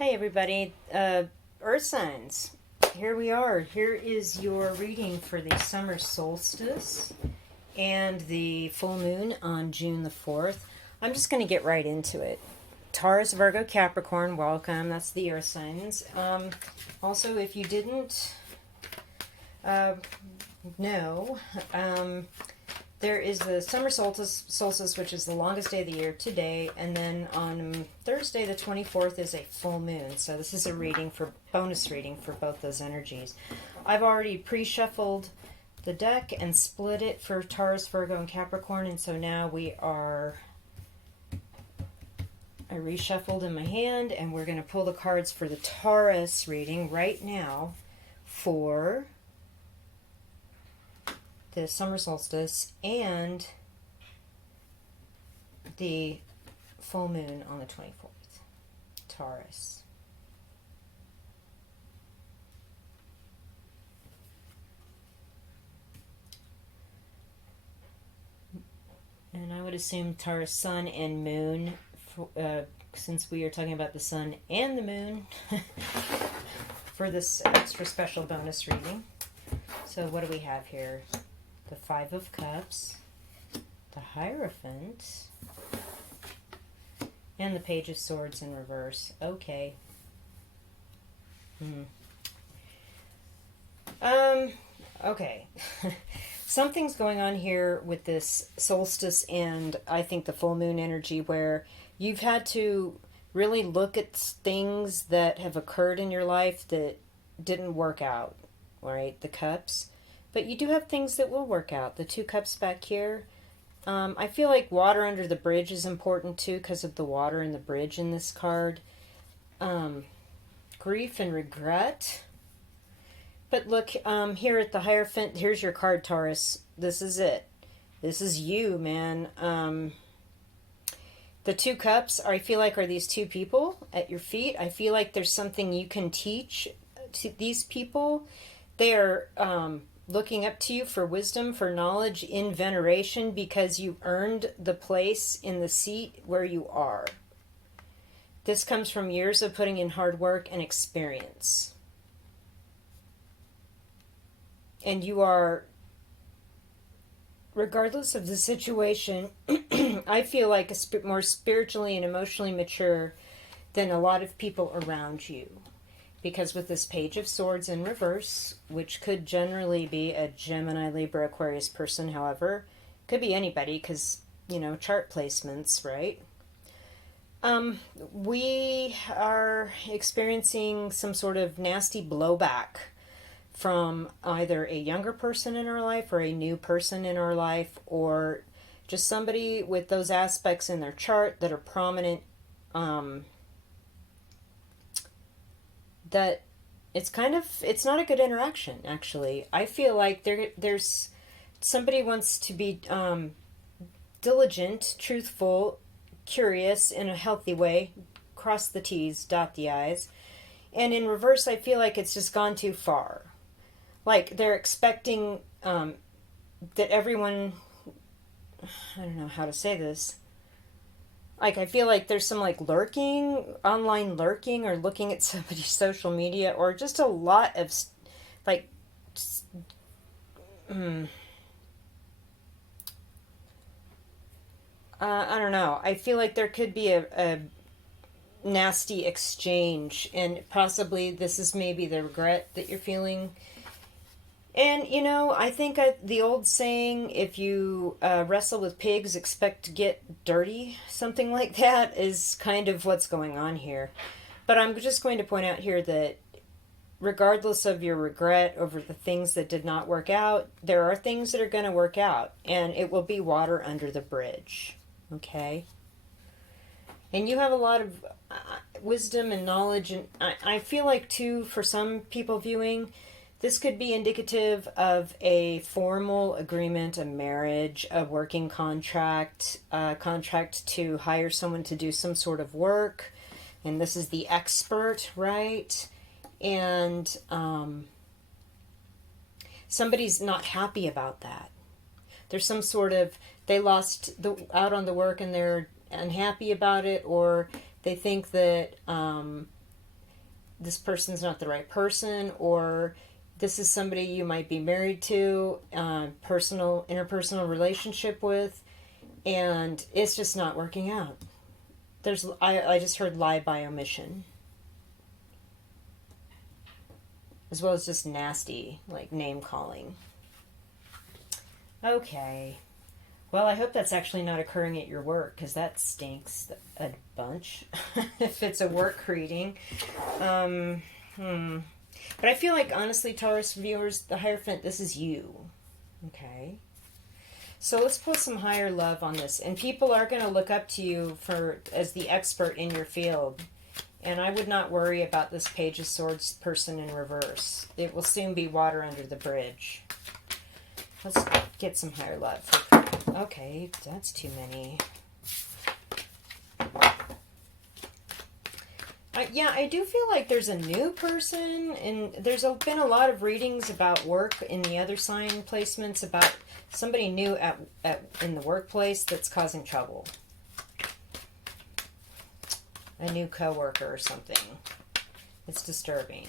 Hey everybody, Earth signs. Here we are. Here is your reading for the summer solstice and the full moon on June the 4th. I'm just going to get right into it. Taurus Virgo Capricorn, welcome. That's the Earth signs. Also, if you didn't know, there is the summer solstice, which is the longest day of the year today, and then on Thursday the 24th is a full moon. So this is a bonus reading for both those energies. I've already pre-shuffled the deck and split it for Taurus, Virgo, and Capricorn, and so now I reshuffled in my hand, and we're going to pull the cards for the Taurus reading right now for the summer solstice and the full moon on the 24th. Taurus. And I would assume Taurus sun and moon, since we are talking about the sun and the moon for this extra special bonus reading. So what do we have here? The Five of Cups, the Hierophant, and the Page of Swords in reverse. Okay. Okay. Something's going on here with this solstice and I think the full moon energy where you've had to really look at things that have occurred in your life that didn't work out, right? The cups. But you do have things that will work out. The two cups back here. I feel like water under the bridge is important too because of the water in the bridge in this card. Grief and regret. But look, here at the Hierophant, here's your card, Taurus. This is it. This is you, man. The two cups, I feel like, are these two people at your feet. I feel like there's something you can teach to these people. They are looking up to you for wisdom, for knowledge, in veneration, because you earned the place in the seat where you are. This comes from years of putting in hard work and experience. And you are, regardless of the situation, I feel like more spiritually and emotionally mature than a lot of people around you. Because with this Page of Swords in reverse, which could generally be a Gemini, Libra, Aquarius person, however, could be anybody because, chart placements, right? We are experiencing some sort of nasty blowback from either a younger person in our life or a new person in our life or just somebody with those aspects in their chart that are prominent, that it's not a good interaction, actually. I feel like there's somebody wants to be diligent, truthful, curious in a healthy way, cross the T's, dot the I's, and in reverse I feel like it's just gone too far. Like they're expecting that everyone, I don't know how to say this, like, I feel like there's some, online lurking or looking at somebody's social media or just a lot of, I don't know. I feel like there could be a nasty exchange, and possibly this is maybe the regret that you're feeling. And, I think the old saying, if you wrestle with pigs, expect to get dirty, something like that, is kind of what's going on here. But I'm just going to point out here that regardless of your regret over the things that did not work out, there are things that are going to work out, and it will be water under the bridge, okay? And you have a lot of wisdom and knowledge, and I feel like, too, for some people viewing, this could be indicative of a formal agreement, a marriage, a working contract, a contract to hire someone to do some sort of work. And this is the expert, right? And somebody's not happy about that. There's some sort of, they lost out on the work and they're unhappy about it, or they think that this person's not the right person, or this is somebody you might be married to, interpersonal relationship with, and it's just not working out. I just heard lie by omission, as well as just nasty, like name calling. Okay. Well, I hope that's actually not occurring at your work, because that stinks a bunch if it's a work reading. But I feel like, honestly, Taurus viewers, the Hierophant, this is you. Okay. So let's put some higher love on this. And people are going to look up to you as the expert in your field. And I would not worry about this Page of Swords person in reverse. It will soon be water under the bridge. Let's get some higher love. Okay, that's too many. Yeah, I do feel like there's a new person, and there's been a lot of readings about work in the other sign placements about somebody new in the workplace that's causing trouble. A new coworker or something. It's disturbing.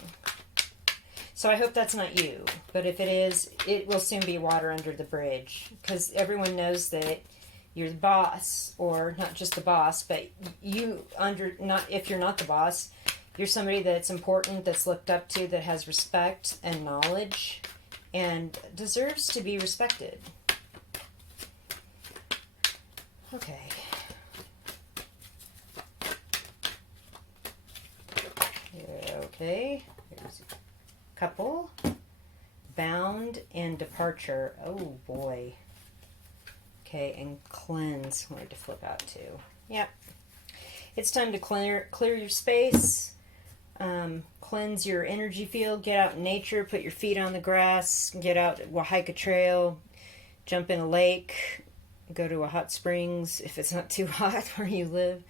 So I hope that's not you, but if it is, it will soon be water under the bridge, because everyone knows that you're the boss, or not just the boss, but if you're not the boss, you're somebody that's important, that's looked up to, that has respect and knowledge, and deserves to be respected. Okay. Okay. Here's a couple. Bound and departure. Oh boy. Okay, and cleanse. I wanted to flip out too. Yep. It's time to clear your space. Cleanse your energy field. Get out in nature. Put your feet on the grass. Get out. Hike a trail. Jump in a lake. Go to a hot springs if it's not too hot where you live.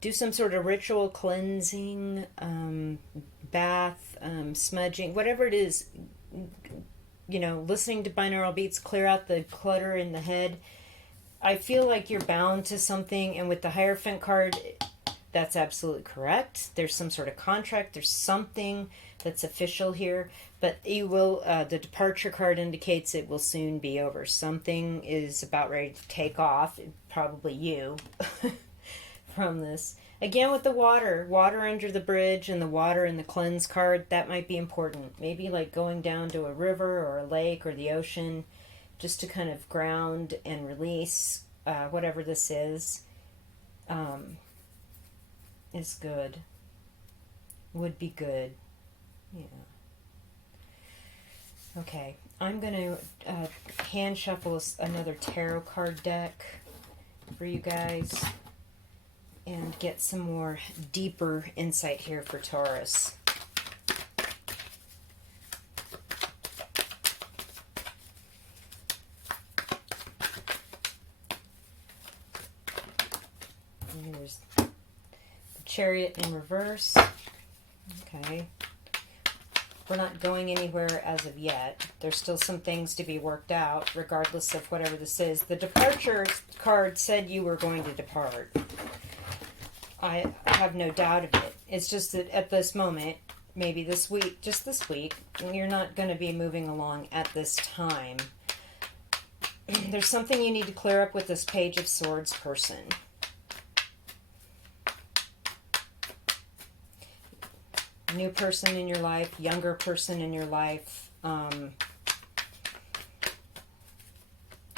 Do some sort of ritual cleansing, bath, smudging, whatever it is. Listening to binaural beats, clear out the clutter in the head. I feel like you're bound to something, and with the Hierophant card, that's absolutely correct. There's some sort of contract. There's something that's official here, but you will. The departure card indicates it will soon be over. Something is about ready to take off. Probably you from this. Again, with the water under the bridge, and the water in the cleanse card, that might be important. Maybe like going down to a river or a lake or the ocean, just to kind of ground and release whatever this is good. Would be good. Yeah. Okay, I'm going to hand shuffle another tarot card deck for you guys and get some more deeper insight here for Taurus. And here's the Chariot in reverse. Okay. We're not going anywhere as of yet. There's still some things to be worked out, regardless of whatever this is. The departure card said you were going to depart. I have no doubt of it. It's just that at this moment, maybe this week, just this week, you're not going to be moving along at this time. There's something you need to clear up with this Page of Swords person. New person in your life, younger person in your life,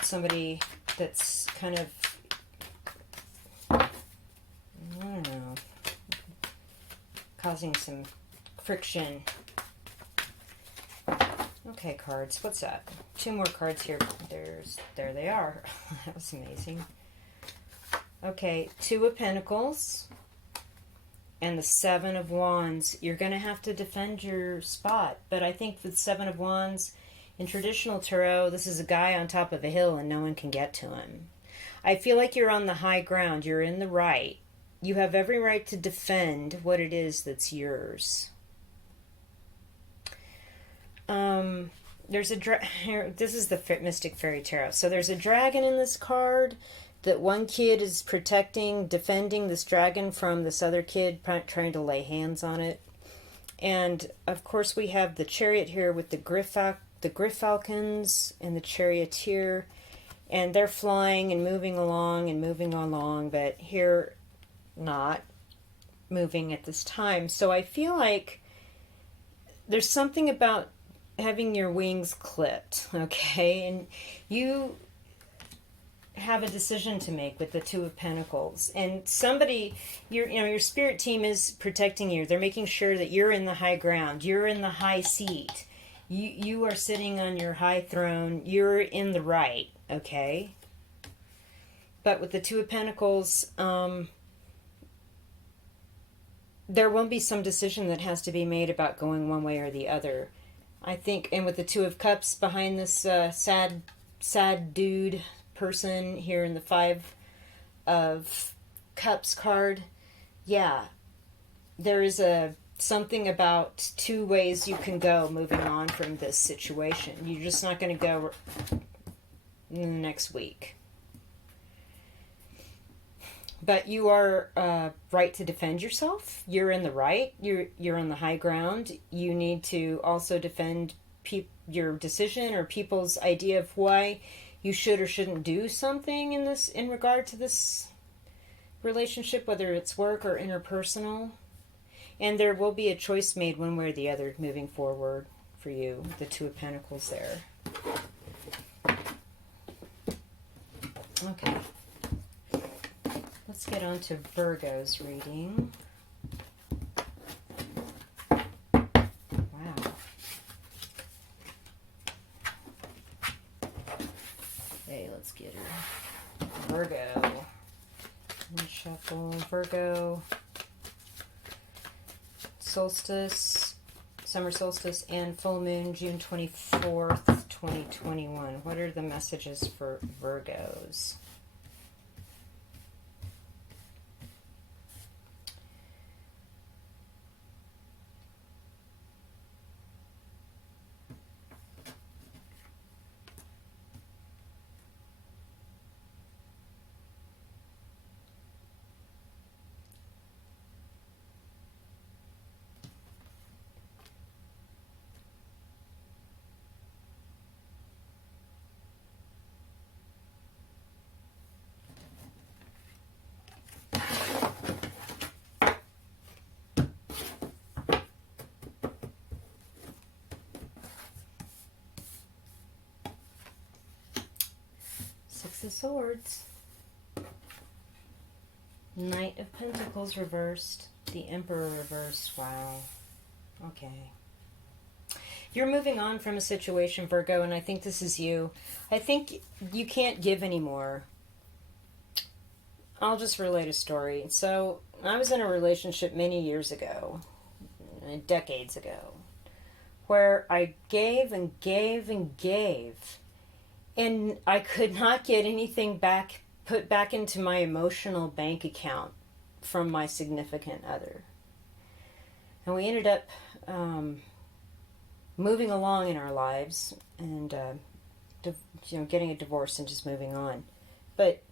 somebody that's kind of, I don't know, causing some friction. Okay, cards, what's that? 2 more cards here. There they are. That was amazing. Okay, 2 of Pentacles. And the 7 of Wands. You're going to have to defend your spot. But I think with 7 of Wands, in traditional tarot, this is a guy on top of a hill and no one can get to him. I feel like you're on the high ground. You're in the right. You have every right to defend what it is that's yours. There's a this is the Mystic Fairy Tarot. So there's a dragon in this card. that one kid is protecting, defending this dragon from this other kid trying to lay hands on it. And of course we have the Chariot here with the Griff Falcons and the Charioteer, and they're flying and moving along, but here not moving at this time. So I feel like there's something about having your wings clipped, okay? And you have a decision to make with the Two of Pentacles, and somebody, your spirit team is protecting you. They're making sure that you're in the high ground, you're in the high seat, you are sitting on your high throne, you're in the right, okay? But with the Two of Pentacles, there will be some decision that has to be made about going one way or the other, I think. And with the Two of Cups behind this sad dude person here in the Five of Cups card, yeah, there is something about two ways you can go moving on from this situation. You're just not going to go in the next week. But you are right to defend yourself. You're in the right. You're on the high ground. You need to also defend your decision or people's idea of why you should or shouldn't do something in regard to this relationship, whether it's work or interpersonal. And there will be a choice made one way or the other moving forward for you. The Two of Pentacles there. Okay. Let's get on to Virgo's reading. Wow. Okay, let's get her. Virgo. And shuffle. Virgo. Solstice. Summer solstice and full moon, June 24th, 2021. What are the messages for Virgos? Six of Swords. Knight of Pentacles reversed. The Emperor reversed. Wow. Okay. You're moving on from a situation, Virgo, and I think this is you. I think you can't give anymore. I'll just relate a story. So, I was in a relationship many years ago, decades ago, where I gave and gave and gave, and I could not get anything put back into my emotional bank account from my significant other. And we ended up moving along in our lives and getting a divorce and just moving on. But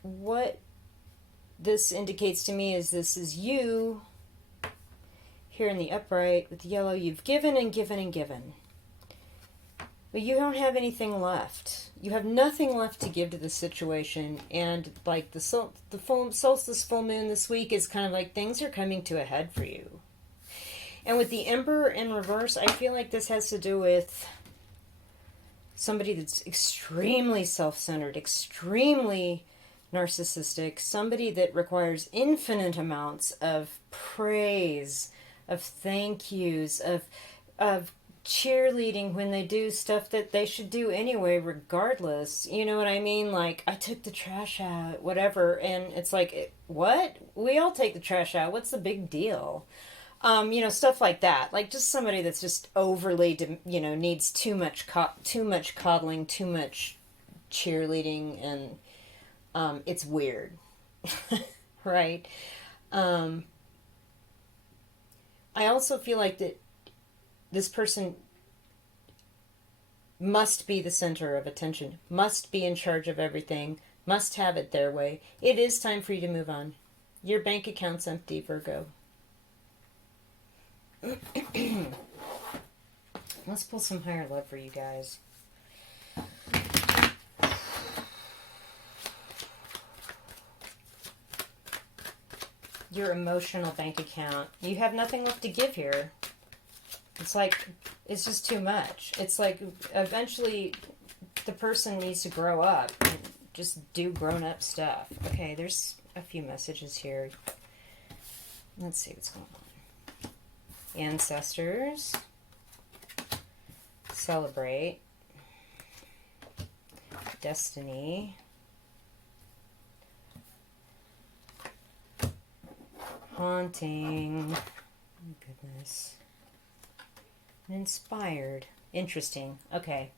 what this indicates to me is this is you here in the upright with the yellow. You've given and given and given, but you don't have anything left. You have nothing left to give to the situation. And like the solstice full moon this week is kind of like things are coming to a head for you. And with the Emperor in reverse, I feel like this has to do with somebody that's extremely self-centered, extremely narcissistic, somebody that requires infinite amounts of praise, of thank yous, of cheerleading when they do stuff that they should do anyway, regardless. You know what I mean? Like, I took the trash out, whatever, and it's like, what? We all take the trash out. What's the big deal? Stuff like that. Like, just somebody that's just overly, needs too much coddling, too much cheerleading, and it's weird, right? I also feel like that this person must be the center of attention, must be in charge of everything, Must have it their way. It is time for you to move on. Your bank account's empty, Virgo. Let's pull some higher love for you guys. Your emotional bank account. You have nothing left to give here. It's like, it's just too much. It's like, eventually, the person needs to grow up and just do grown-up stuff. Okay, there's a few messages here. Let's see what's going on. Ancestors. Celebrate. Destiny. Haunting. Oh, goodness. Inspired. Interesting. Okay.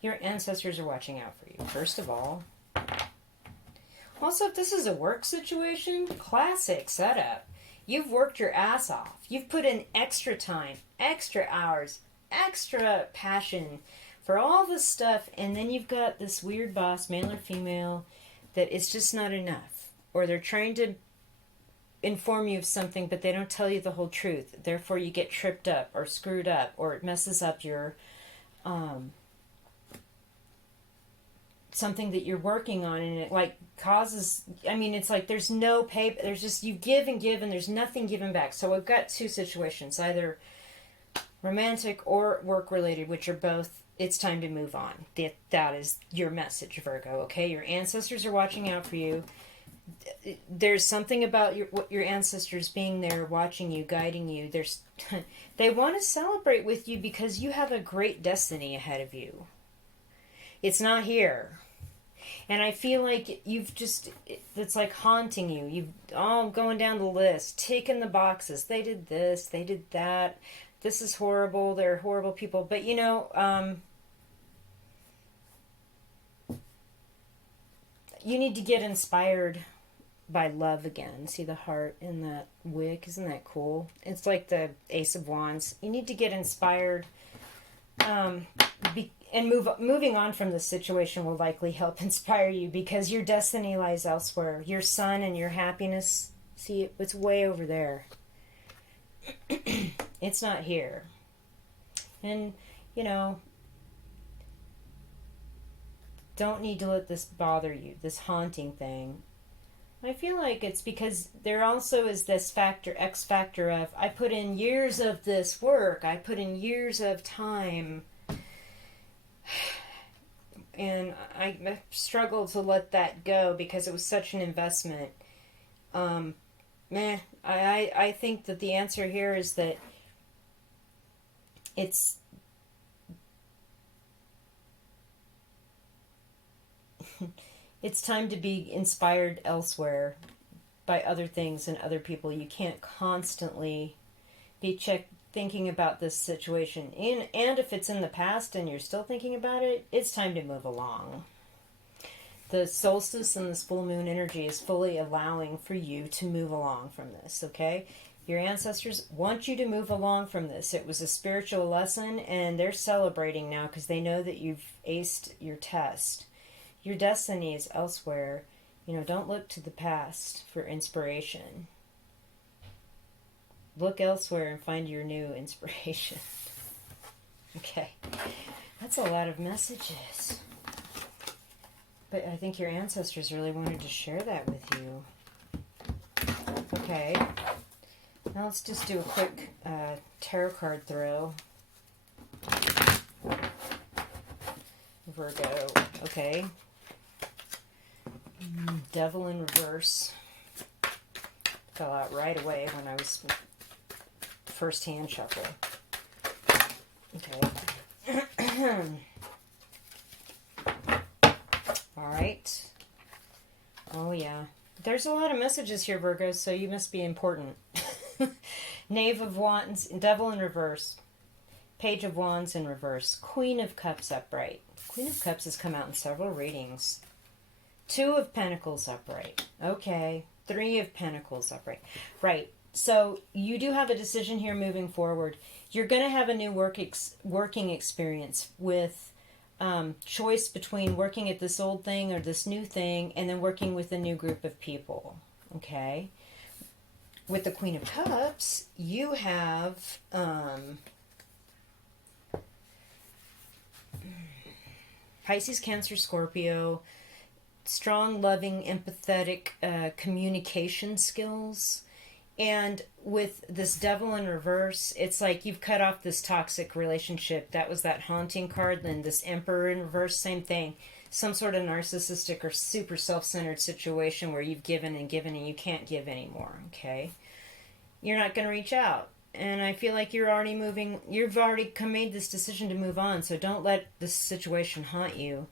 Your ancestors are watching out for you, first of all. Also, if this is a work situation, classic setup. You've worked your ass off. You've put in extra time, extra hours, extra passion for all this stuff, and then you've got this weird boss, male or female, that it's just not enough. Or they're trying to inform you of something, but they don't tell you the whole truth. Therefore, you get tripped up or screwed up, or it messes up your something that you're working on, and it like causes, I mean, it's like there's no pay, there's just, you give and give and there's nothing given back. So I've got two situations, either romantic or work related, which are both, it's time to move on. That is your message, Virgo. Okay, your ancestors are watching out for you. There's something about your ancestors being there, watching you, guiding you. They want to celebrate with you because you have a great destiny ahead of you. It's not here. And I feel like it's like haunting you. You've all going down the list, ticking the boxes. They did this, they did that. This is horrible. They're horrible people. But you need to get inspired by love again. See the heart in that wick? Isn't that cool? It's like the Ace of Wands. You need to get inspired. And moving on from this situation will likely help inspire you because your destiny lies elsewhere. Your sun and your happiness, see, it's way over there. It's not here. And, don't need to let this bother you, this haunting thing. I feel like it's because there also is this X factor of, I put in years of this work, I put in years of time, and I struggled to let that go because it was such an investment. I think that the answer here is that it's time to be inspired elsewhere by other things and other people. You can't constantly be thinking about this situation. And if it's in the past and you're still thinking about it, it's time to move along. The solstice and this full moon energy is fully allowing for you to move along from this, okay? Your ancestors want you to move along from this. It was a spiritual lesson, and they're celebrating now because they know that you've aced your test. Your destiny is elsewhere. Don't look to the past for inspiration. Look elsewhere and find your new inspiration. Okay. That's a lot of messages. But I think your ancestors really wanted to share that with you. Okay. Now let's just do a quick tarot card throw. Virgo. Okay. Devil in reverse. Fell out right away when I was first hand shuffle. Okay. All right. Oh yeah. There's a lot of messages here, Virgo, so you must be important. Knave of Wands, Devil in reverse. Page of Wands in reverse. Queen of Cups upright. Queen of Cups has come out in several readings. Two of Pentacles upright. Okay. Three of Pentacles upright. Right. So you do have a decision here moving forward. You're going to have a new working experience with choice between working at this old thing or this new thing and then working with a new group of people. Okay? With the Queen of Cups, you have Pisces, Cancer, Scorpio, strong, loving, empathetic communication skills. And with this Devil in reverse, it's like you've cut off this toxic relationship. That was that haunting card. Then this Emperor in reverse, same thing. Some sort of narcissistic or super self-centered situation where you've given and you can't give anymore, okay? You're not going to reach out. And I feel like you've already made this decision to move on, so don't let this situation haunt you.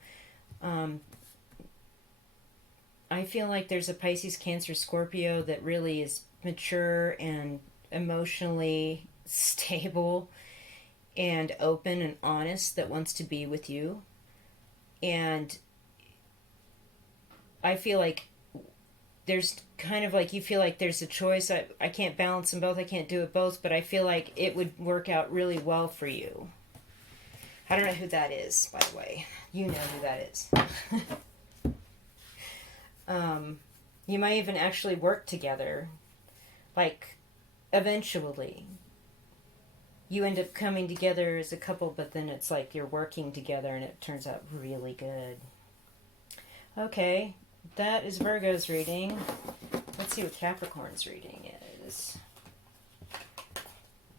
I feel like there's a Pisces, Cancer, Scorpio that really is mature and emotionally stable and open and honest that wants to be with you. And I feel like there's kind of like, you feel like there's a choice. I can't balance them both. I can't do it both, but I feel like it would work out really well for you. I don't know who that is, by the way. You know who that is. You might even actually work together. Like, eventually. You end up coming together as a couple, but then it's like you're working together and it turns out really good. Okay, that is Virgo's reading. Let's see what Capricorn's reading is.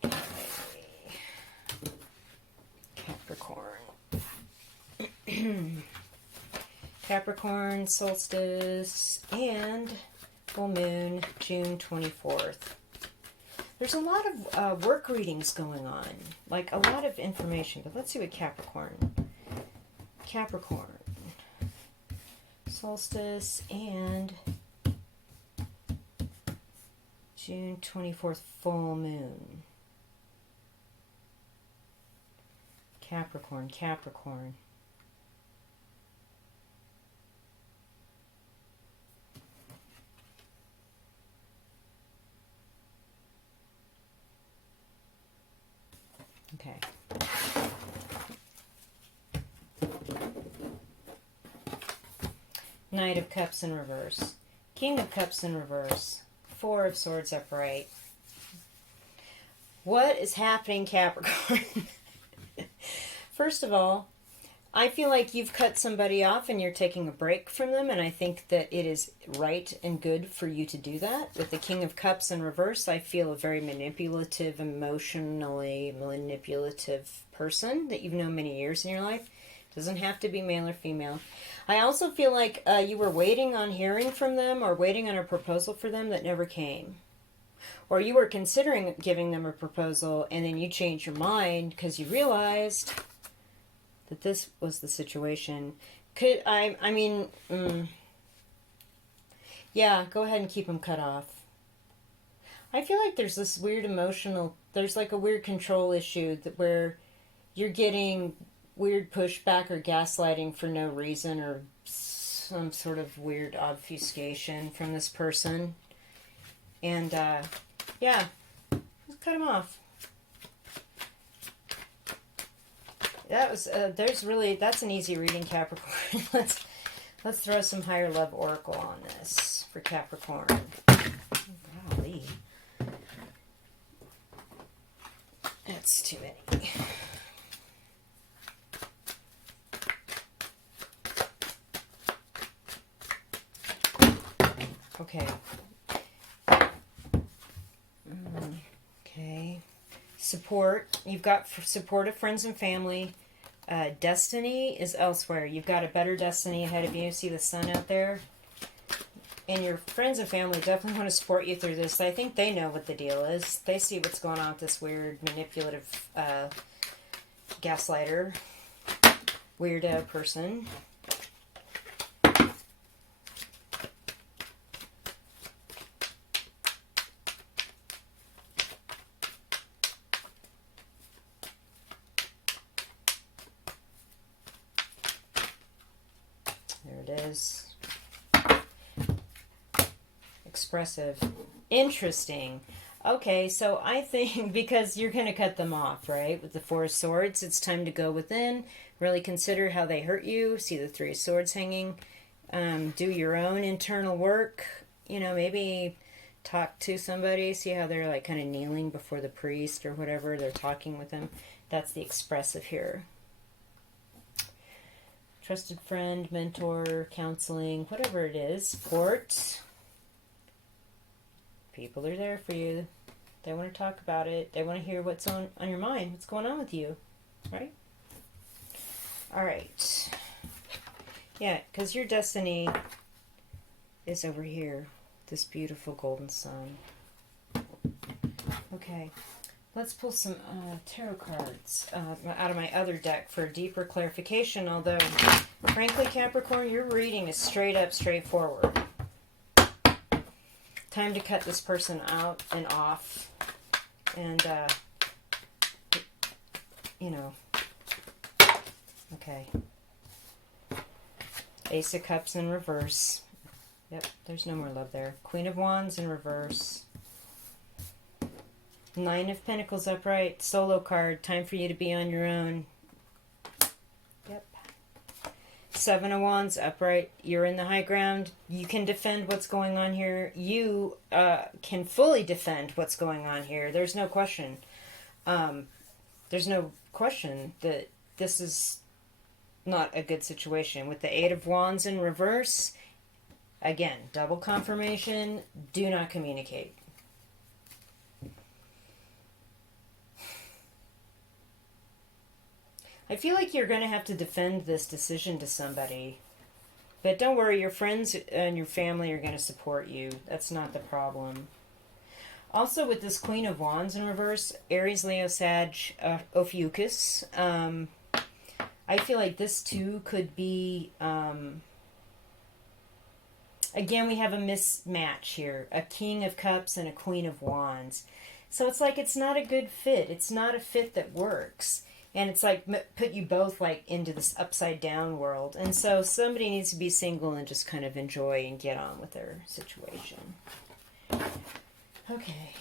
Okay. Capricorn. Capricorn, solstice, and full moon, June 24th. There's a lot of work readings going on, like a lot of information, but let's see what Capricorn, solstice, and June 24th, full moon. Capricorn. Okay. Knight of Cups in reverse. King of Cups in reverse. Four of Swords upright. What is happening, Capricorn? First of all, I feel like you've cut somebody off and you're taking a break from them, and I think that it is right and good for you to do that. With the King of Cups in reverse, I feel a very manipulative, emotionally manipulative person that you've known many years in your life. Doesn't have to be male or female. I also feel like you were waiting on hearing from them or waiting on a proposal for them that never came. Or you were considering giving them a proposal and then you changed your mind because you realized that this was the situation. Yeah, go ahead and keep them cut off. I feel like there's this weird there's like a weird control issue where you're getting weird pushback or gaslighting for no reason or some sort of weird obfuscation from this person. And, yeah, just cut them off. That's an easy reading, Capricorn. Let's throw some higher love oracle on this for Capricorn. Golly. That's too many. Okay. Okay. Support. You've got support of friends and family. Destiny is elsewhere. You've got a better destiny ahead of you. See the sun out there? And your friends and family definitely want to support you through this. I think they know what the deal is. They see what's going on with this weird, manipulative gaslighter, weirdo person. There it is. Expressive. Interesting. Okay, so I think because you're going to cut them off, right? With the Four of Swords, it's time to go within, really consider how they hurt you. See the Three of Swords hanging. Do your own internal work. You know, maybe talk to somebody, see how they're like kind of kneeling before the priest or whatever. They're talking with them. That's the expressive here. Trusted friend, mentor, counseling, whatever it is. Support. People are there for you. They want to talk about it. They want to hear what's on your mind. What's going on with you, right? All right. Yeah, because your destiny is over here. This beautiful golden sun. Okay. Let's pull some tarot cards out of my other deck for deeper clarification. Although, frankly, Capricorn, your reading is straight up, straightforward. Time to cut this person out and off. And, you know. Okay. Ace of Cups in reverse. Yep, there's no more love there. Queen of Wands in reverse. Nine of Pentacles upright. Solo card. Time for you to be on your own. Yep. Seven of Wands upright. You're in the high ground. You can defend what's going on here. You can fully defend what's going on here. There's no question. There's no question that this is not a good situation. With the Eight of Wands in reverse, again, double confirmation. Do not communicate. I feel like you're going to have to defend this decision to somebody. But don't worry, your friends and your family are going to support you. That's not the problem. Also, with this Queen of Wands in reverse, Aries, Leo, Sag, Ophiuchus, I feel like this too could be... again, we have a mismatch here. A King of Cups and a Queen of Wands. So it's like it's not a good fit. It's not a fit that works. And it's like put you both like into this upside down world. And so somebody needs to be single and just kind of enjoy and get on with their situation. Okay.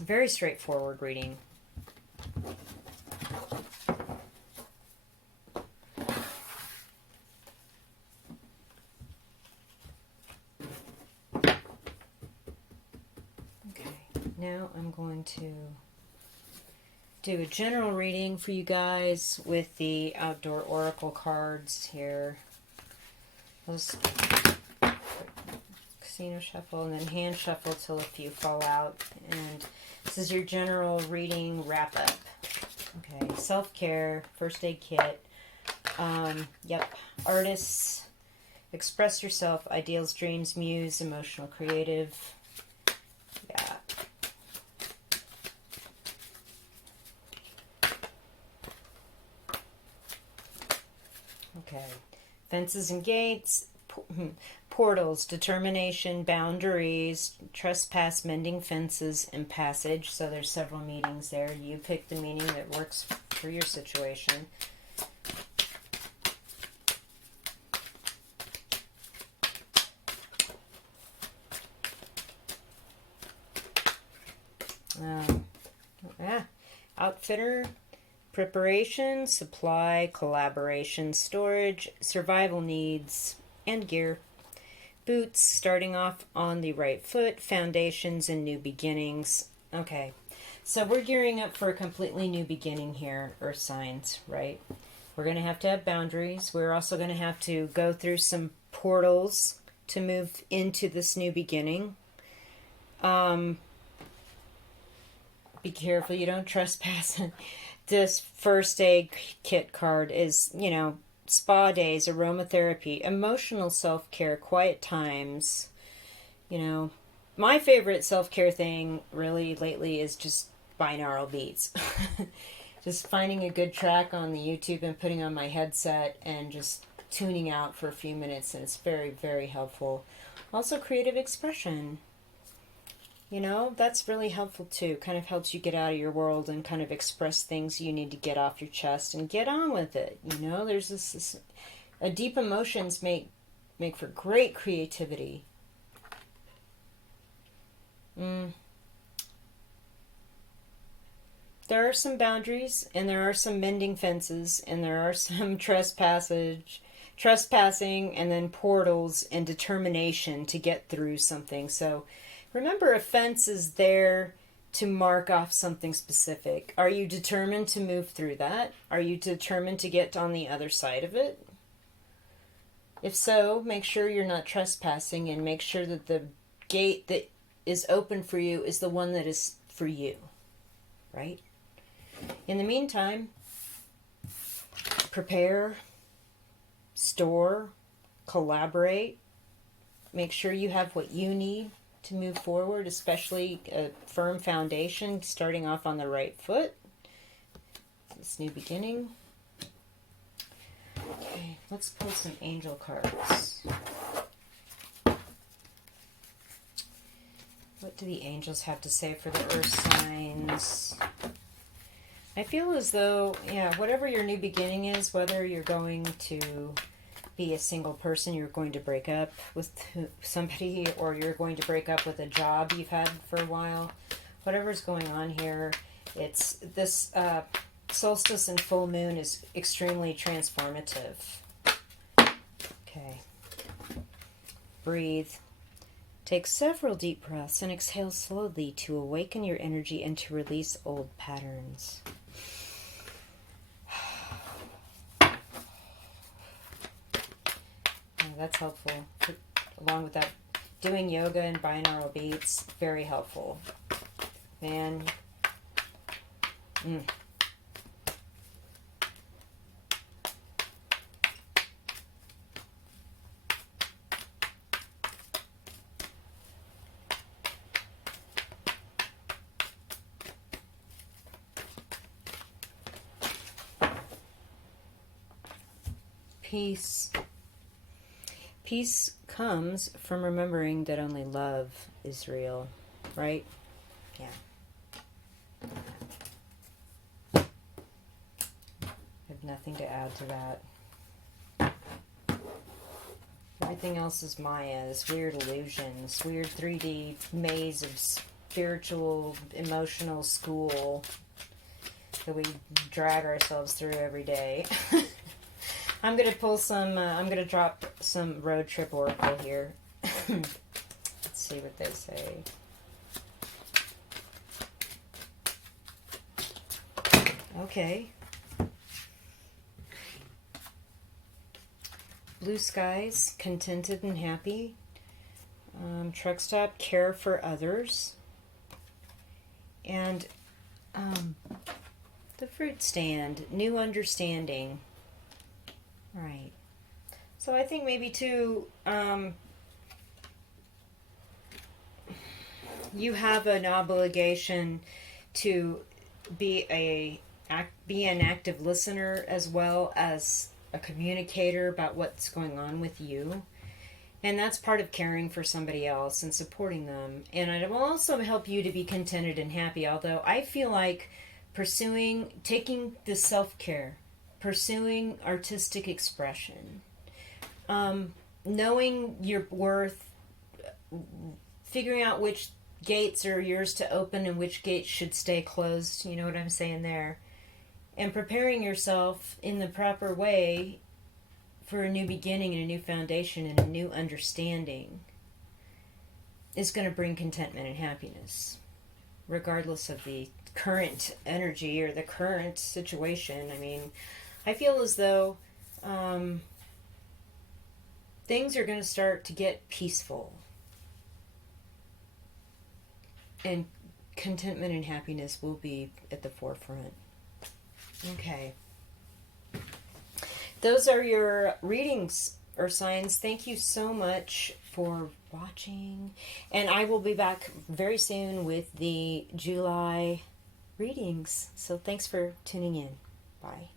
Very straightforward reading. Okay. Now I'm going to do a general reading for you guys with the outdoor oracle cards here. Those casino shuffle and then hand shuffle till a few fall out. And this is your general reading wrap up. Okay, self-care, first aid kit. Yep, artists, express yourself, ideals, dreams, muse, emotional, creative. Yeah. Okay, fences and gates, portals, determination, boundaries, trespass, mending fences, and passage. So there's several meanings there. You pick the meaning that works for your situation. Outfitter, preparation, supply, collaboration, storage, survival needs, and gear. Boots, starting off on the right foot, foundations, and new beginnings. Okay, so we're gearing up for a completely new beginning here, Earth signs, right? We're going to have boundaries. We're also going to have to go through some portals to move into this new beginning. Be careful you don't trespass. This first aid kit card is, you know, spa days, aromatherapy, emotional self-care, quiet times. You know, my favorite self-care thing really lately is just binaural beats. Just finding a good track on the YouTube and putting on my headset and just tuning out for a few minutes, and it's very, very helpful. Also, creative expression. You know, that's really helpful too. Kind of helps you get out of your world and kind of express things you need to get off your chest and get on with it. You know, there's this deep emotions make for great creativity. Mm. There are some boundaries, and there are some mending fences, and there are some trespassing, and then portals and determination to get through something. So remember, a fence is there to mark off something specific. Are you determined to move through that? Are you determined to get on the other side of it? If so, make sure you're not trespassing, and make sure that the gate that is open for you is the one that is for you, right? In the meantime, prepare, store, collaborate, make sure you have what you need to move forward, especially a firm foundation, starting off on the right foot. This new beginning. Okay, let's pull some angel cards. What do the angels have to say for the earth signs? I feel as though, yeah, whatever your new beginning is, whether you're going to be a single person, you're going to break up with somebody, or you're going to break up with a job you've had for a while, whatever's going on here, it's this solstice and full moon is extremely transformative. Okay. Breathe. Take several deep breaths and exhale slowly to awaken your energy and to release old patterns. That's helpful. Along with that, doing yoga and binaural beats, very helpful. Man. Peace. Peace comes from remembering that only love is real, right? Yeah. I have nothing to add to that. Everything else is Maya, this weird illusions, weird 3D maze of spiritual, emotional school that we drag ourselves through every day. I'm going to pull some, I'm going to drop some road trip oracle here. Let's see what they say. Okay. Blue skies, contented and happy. Truck stop, care for others. And the fruit stand, new understanding. Right. So I think maybe too, you have an obligation to be an active listener as well as a communicator about what's going on with you. And that's part of caring for somebody else and supporting them. And it will also help you to be contented and happy, although I feel like taking the self-care, pursuing artistic expression, knowing your worth, figuring out which gates are yours to open and which gates should stay closed, you know what I'm saying there, and preparing yourself in the proper way for a new beginning and a new foundation and a new understanding is going to bring contentment and happiness, regardless of the current energy or the current situation. I mean, I feel as though things are going to start to get peaceful. And contentment and happiness will be at the forefront. Okay. Those are your readings or signs. Thank you so much for watching. And I will be back very soon with the July readings. So thanks for tuning in. Bye.